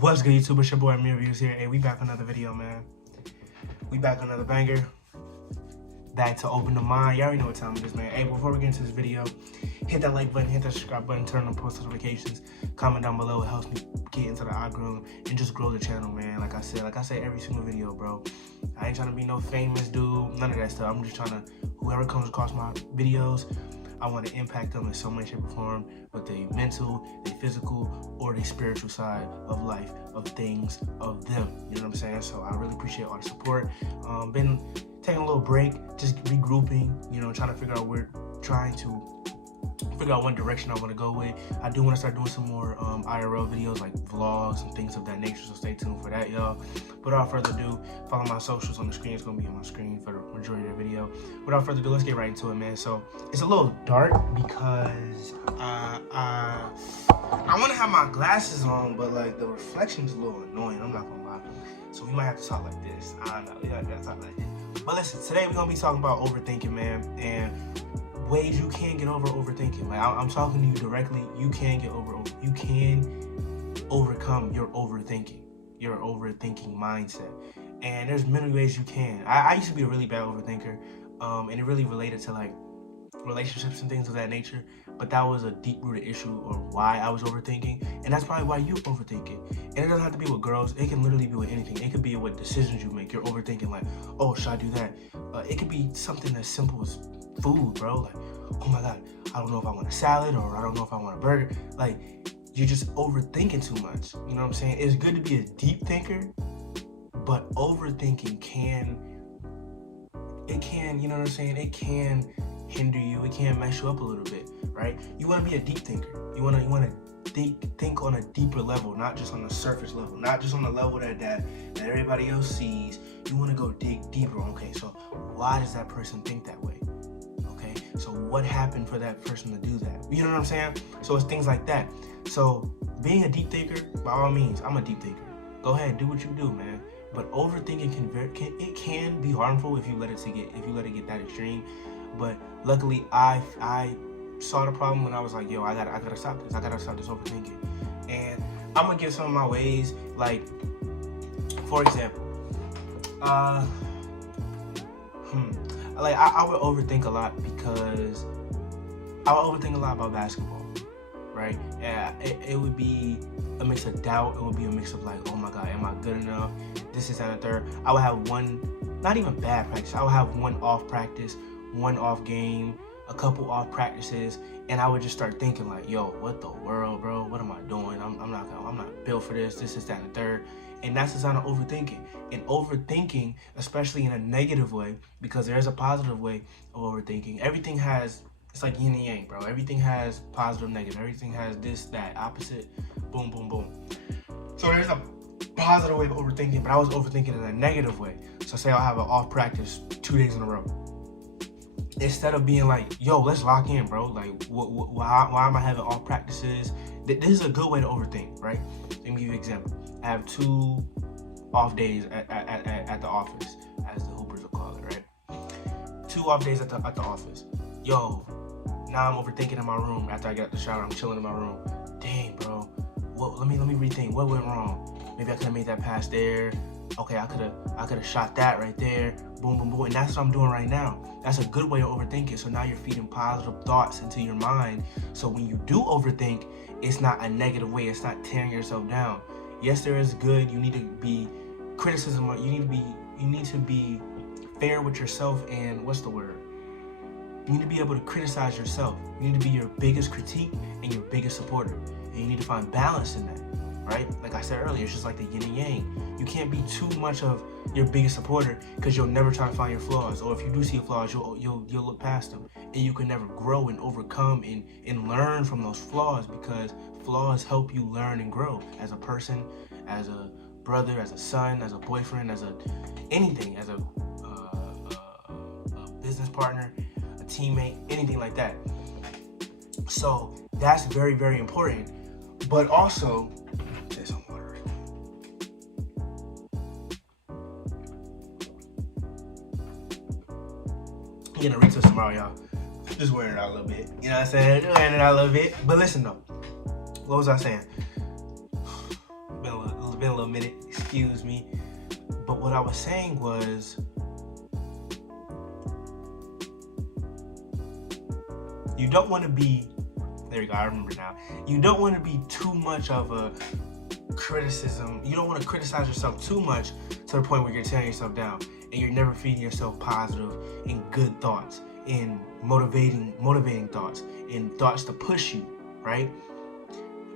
What's good, YouTube? It's your boy AmirViews here. Hey, we back with another video, man. We back with another banger. Back to open the mind. You already know what time it is, man. Hey, before we get into this video, hit that like button, hit that subscribe button, turn on post notifications, comment down below. It helps me get into the algorithm and just grow the channel, man. Like I say every single video, bro. I ain't trying to be no famous dude, none of that stuff. I'm just trying to, whoever comes across my videos, I want to impact them in some way, shape, or form with their mental, their physical, or their spiritual side of life, of things, of them. You know what I'm saying? So I really appreciate all the support. Been taking a little break, just regrouping, you know, trying to figure out what direction I want to go with. I do want to start doing some more IRL videos, like vlogs and things of that nature, so stay tuned for that, y'all. Without further ado, follow my socials on the screen. It's going to be on my screen for the majority of the video. Without further ado, let's get right into it, man. So it's a little dark because I want to have my glasses on, but like the reflection's a little annoying, I'm not going to lie. So we might have to talk like this. I don't know, we gotta talk like this. But listen, today we're going to be talking about overthinking, man, and ways you can get over overthinking. Like I'm talking to you directly. You can overcome your overthinking mindset, and there's many ways you can. I used to be a really bad overthinker, and it really related to like relationships and things of that nature, but that was a deep-rooted issue or why I was overthinking, and that's probably why you overthink it. And it doesn't have to be with girls. It can literally be with anything. It could be with decisions you make. You're overthinking, like, oh, should I do that? It could be something as simple as food, bro. Like, oh my god, I don't know if I want a salad, or I don't know if I want a burger. Like, you're just overthinking too much. You know what I'm saying? It's good to be a deep thinker, but overthinking can, you know what I'm saying? It can hinder you. It can mess you up a little bit, right? You want to be a deep thinker. You want to think on a deeper level, not just on the surface level, not just on the level that everybody else sees. You want to go dig deeper. Okay, so why does that person think that way? Okay, so what happened for that person to do that? You know what I'm saying? So it's things like that. So being a deep thinker, by all means, I'm a deep thinker. Go ahead, do what you do, man. But overthinking can be harmful if you let it get that extreme. But luckily, I saw the problem when I was like, yo, I gotta stop this. I gotta stop this overthinking. And I'm gonna give some of my ways. Like, for example, I would overthink a lot because I would overthink a lot about basketball, right? Yeah, it would be a mix of doubt. It would be a mix of like, oh my god, am I good enough? This is and a third. I would have one, not even bad practice. I would have one off practice, one off game, a couple off practices, and I would just start thinking like, yo, what the world, bro? What am I doing? I'm not built for this. This is that and the third. And that's the sign of overthinking. And overthinking, especially in a negative way, because there is a positive way of overthinking. Everything has, it's like yin and yang, bro. Everything has positive, negative. Everything has this, that, opposite, boom, boom, boom. So there's a positive way of overthinking, but I was overthinking in a negative way. So say I'll have an off practice 2 days in a row. Instead of being like, yo, let's lock in, bro. Like, why am I having off practices? This is a good way to overthink, right? Let me give you an example. I have 2 off days at the office, as the Hoopers will call it, right? 2 off days at the office. Yo, now I'm overthinking in my room. After I get out the shower, I'm chilling in my room. Dang, bro. Well, let me rethink. What went wrong? Maybe I could have made that pass there. Okay, I could have shot that right there. Boom, boom, boom. And that's what I'm doing right now. That's a good way of overthinking. So now you're feeding positive thoughts into your mind. So when you do overthink, it's not a negative way. It's not tearing yourself down. Yes, there is good. You need to be criticism. You need to be fair with yourself. And what's the word? You need to be able to criticize yourself. You need to be your biggest critique and your biggest supporter. And you need to find balance in that. Right? Like I said earlier, it's just like the yin and yang. You can't be too much of your biggest supporter because you'll never try to find your flaws. Or if you do see flaws, you'll look past them. And you can never grow and overcome and learn from those flaws, because flaws help you learn and grow as a person, as a brother, as a son, as a boyfriend, as anything, as a business partner, a teammate, anything like that. So that's very, very important. But also, some water. I'm gonna retouch tomorrow, y'all. Just wearing it out a little bit. You know what I'm saying? Wearing it out a little bit. But listen though, what was I saying? Been a little been a little minute, excuse me. But what I was saying was, you don't want to be, there you go, I remember now. You don't want to be too much of a criticism. You don't want to criticize yourself too much to the point where you're tearing yourself down and you're never feeding yourself positive and good thoughts and motivating thoughts and thoughts to push you, right?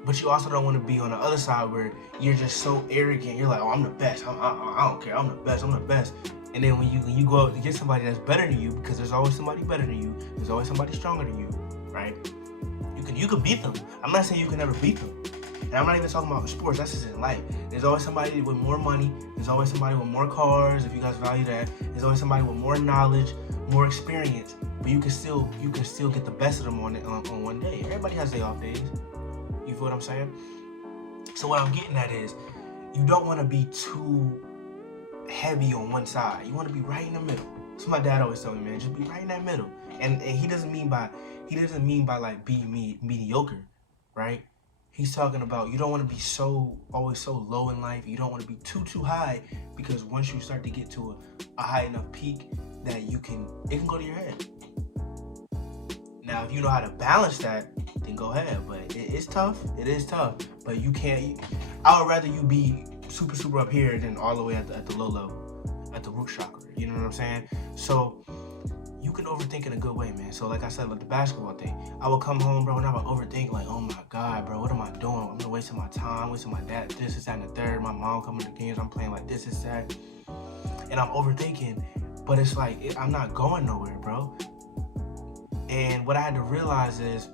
But you also don't want to be on the other side where you're just so arrogant. You're like, oh, I'm the best. I don't care. I'm the best. I'm the best. And then when you go out to get somebody that's better than you, because there's always somebody better than you, there's always somebody stronger than you, right? You can beat them. I'm not saying you can never beat them. And I'm not even talking about sports. That's just in life. There's always somebody with more money. There's always somebody with more cars, if you guys value that. There's always somebody with more knowledge, more experience. But you can still get the best of them on one day. Everybody has their off days. You feel what I'm saying? So what I'm getting at is, you don't want to be too heavy on one side. You want to be right in the middle. That's what my dad always told me, man. Just be right in that middle. And he doesn't mean by like being mediocre, right? He's talking about you don't want to be always so low in life. You don't want to be too high, because once you start to get to a high enough peak that it can go to your head. Now, if you know how to balance that, then go ahead. But it's tough. It is tough. But you can't. I would rather you be super up here than all the way at the low level, at the root chakra. You know what I'm saying? So you can overthink in a good way, man. So like I said, like the basketball thing, I would come home, bro, and I would overthink, like, oh my God, bro, what am I doing? I'm wasting my time, wasting my dad, this, that, and the third. My mom coming to games, I'm playing like this, that. And I'm overthinking, but it's like, I'm not going nowhere, bro. And what I had to realize is,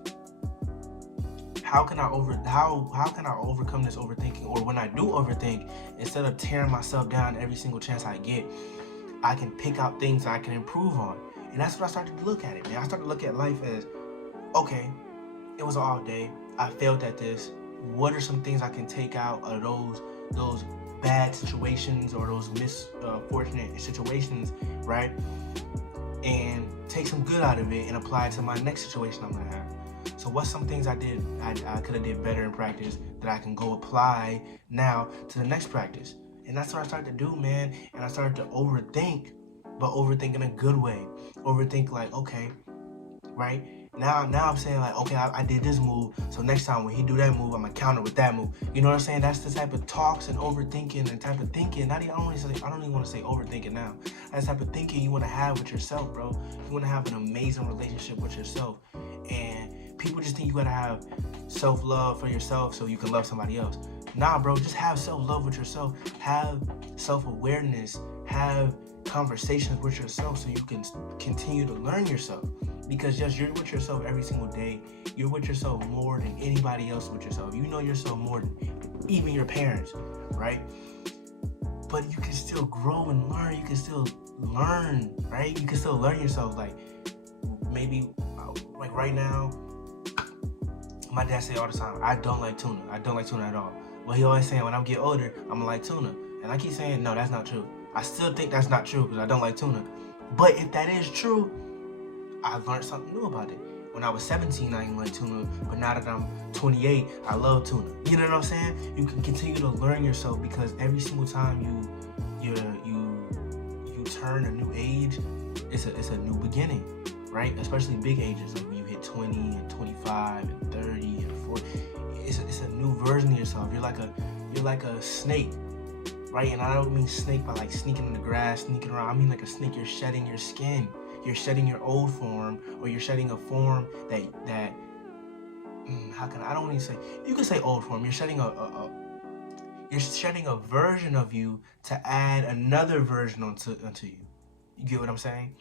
how can I overcome this overthinking? Or when I do overthink, instead of tearing myself down every single chance I get, I can pick out things I can improve on. And that's what I started to look at it, man. I started to look at life as, okay, it was an off day. I failed at this. What are some things I can take out of those bad situations or those misfortunate situations, right? And take some good out of it and apply it to my next situation I'm gonna have. So what's some things I could have did better in practice that I can go apply now to the next practice? And that's what I started to do, man. And I started to overthink, but overthink in a good way. Overthink like, okay, right? Now I'm saying like, okay, I did this move, so next time when he do that move, I'm gonna counter with that move. You know what I'm saying? That's the type of talks and overthinking and type of thinking. I don't even want to say overthinking now. That's the type of thinking you want to have with yourself, bro. You want to have an amazing relationship with yourself. And people just think you gotta have self-love for yourself so you can love somebody else. Nah, bro, just have self-love with yourself. Have self-awareness. Have conversations with yourself so you can continue to learn yourself. Because yes, you're with yourself every single day. You're with yourself more than anybody else with yourself. You know yourself more than even your parents, right? But you can still grow and learn. You can still learn, right? You can still learn yourself. Like maybe, like right now, my dad say all the time, I don't like tuna. I don't like tuna at all. Well, he always saying when I get older, I'm gonna like tuna. And I keep saying, no, that's not true. I still think that's not true because I don't like tuna. But if that is true, I learned something new about it. When I was 17, I didn't like tuna, but now that I'm 28, I love tuna. You know what I'm saying? You can continue to learn yourself, because every single time you turn a new age, it's a new beginning, right? Especially big ages, like when you hit 20 and 25 and 30 and 40. It's a new version of yourself. You're like a snake, right? And I don't mean snake by like sneaking in the grass, sneaking around. I mean like a snake. You're shedding your skin. You're shedding your old form, or you're shedding a form that how can I don't want to say, you can say old form. You're shedding you're shedding a version of you to add another version onto you. You get what I'm saying?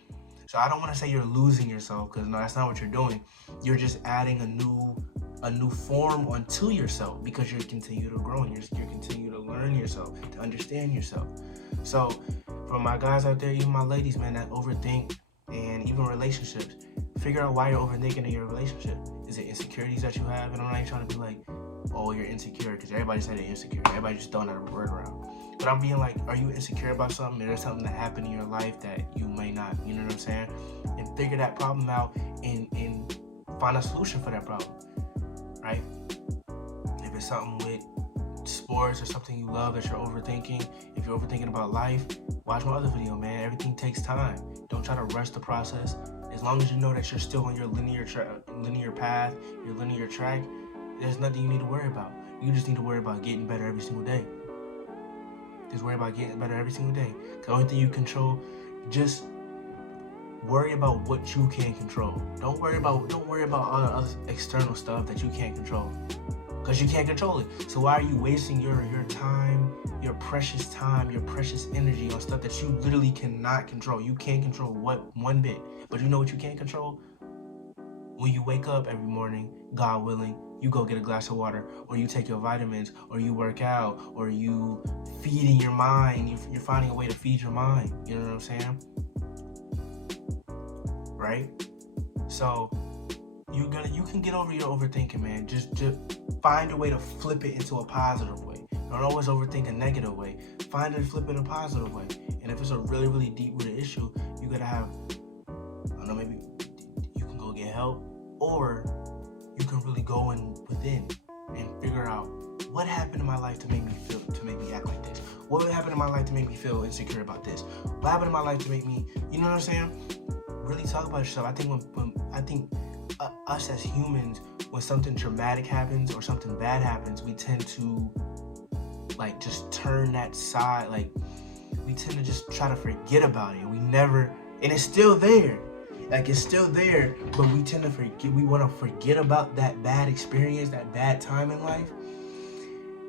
So I don't want to say you're losing yourself, because no, that's not what you're doing. You're just adding a new form onto yourself, because you're continuing to grow and you're continuing to learn yourself, to understand yourself. So for my guys out there, even my ladies, man, that overthink, and even relationships, figure out why you're overthinking in your relationship. Is it insecurities that you have? And I'm not even trying to be like, oh, you're insecure, because everybody said they're insecure. Everybody just throwing that word around. But I'm being like, are you insecure about something? Is there something that happened in your life that you may not, you know what I'm saying? And figure that problem out and find a solution for that problem, right? If it's something with sports or something you love that you're overthinking, if you're overthinking about life, watch my other video, man. Everything takes time. Don't try to rush the process. As long as you know that you're still on your linear path, your linear track, there's nothing you need to worry about. You just need to worry about getting better every single day. Just worry about getting better every single day. The only thing you control, just worry about what you can control. Don't worry about all the other external stuff that you can't control, because you can't control it. So why are you wasting your time, your precious energy on stuff that you literally cannot control? You can't control one bit. But you know what you can't control? When you wake up every morning, God willing, you go get a glass of water, or you take your vitamins, or you work out, or you feeding your mind. You're finding a way to feed your mind. You know what I'm saying? Right? So you can get over your overthinking, man. Just find a way to flip it into a positive way. Don't always overthink a negative way. Find it, flip it in a positive way. And if it's a really, really deep-rooted issue, you gotta have, I don't know, maybe you can go get help, or you can really go within and figure out what happened in my life to make me act like this. What happened in my life to make me feel insecure about this? What happened in my life to make me, you know what I'm saying? Really talk about yourself. I think us as humans, when something traumatic happens or something bad happens, we tend to like just turn that side. Like we tend to just try to forget about it. We never, and it's still there. Like it's still there, but we tend to forget. We want to forget about that bad experience, that bad time in life,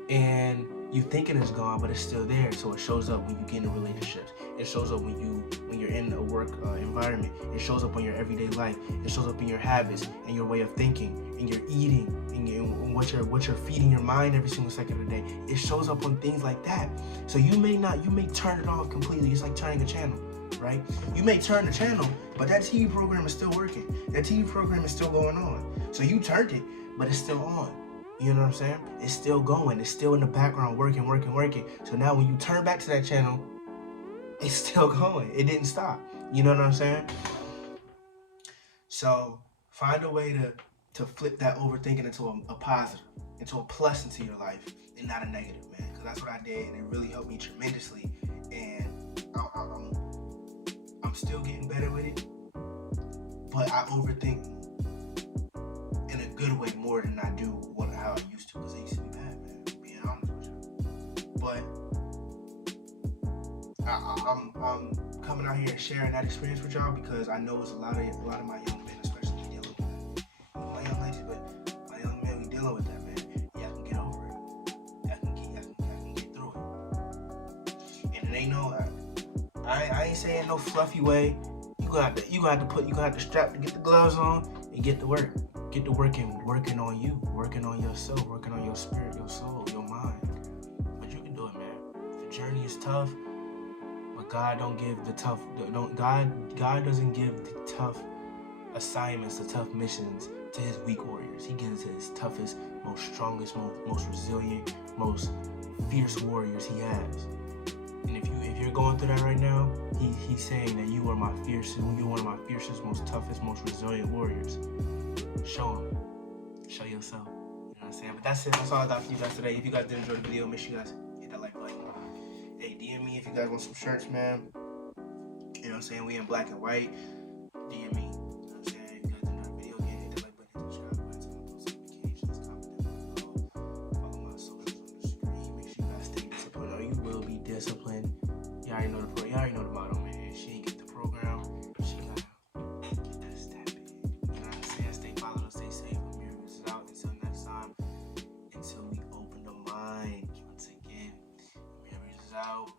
and you thinking it's gone, but it's still there. So it shows up when you get in relationships. It shows up when you're in a work environment. It shows up in your everyday life. It shows up in your habits and your way of thinking and your eating and what you're feeding your mind every single second of the day. It shows up on things like that. So you may turn it off completely. It's like turning a channel, right? You may turn the channel, but that TV program is still working. That TV program is still going on. So you turned it, but it's still on. You know what I'm saying? It's still going. It's still in the background working. So now when you turn back to that channel, it's still going. It didn't stop. You know what I'm saying? So find a way to flip that overthinking into a positive, into a plus into your life, and not a negative, man. Because that's what I did, and it really helped me tremendously. And I'm still getting better with it, but I overthink in a good way more than I do how I used to, because I used to be bad, man, being honest with you. But I'm coming out here and sharing that experience with y'all, because I know it's a lot of my young men especially dealing with that. My young ladies, but my young men, we dealing with that, man. Y'all can get over it. Y'all can get through it. And it ain't no, I ain't saying no fluffy way. You gonna have to strap to get the gloves on and get to work. Get to working on you, working on yourself, working on your spirit, your soul, your mind. But you can do it, man. The journey is tough, but God don't give the tough. God doesn't give the tough assignments, the tough missions to His weak warriors. He gives His toughest, most strongest, most resilient, most fierce warriors He has. And if you're going through that right now, He's saying that you are one of my fiercest, most toughest, most resilient warriors. Show him. Show yourself. You know what I'm saying? But that's it. That's all I got for you guys today. If you guys did enjoy the video, make sure you guys hit that like button. Hey, DM me if you guys want some shirts, man. You know what I'm saying? We in black and white. DM me. You know what I'm saying? If you guys did enjoy the video, again, hit that like button, hit the subscribe button, turn on post notifications, comment down below. Follow my socials on the screen. Make sure you guys stay disciplined, or you will be disciplined. You already know the motto, man. She ain't get the program. She gotta get that step in. You know what I'm saying? Stay positive, stay safe. AmirViews is out. Until next time. Until we open the mind. Once again, AmirViews is out.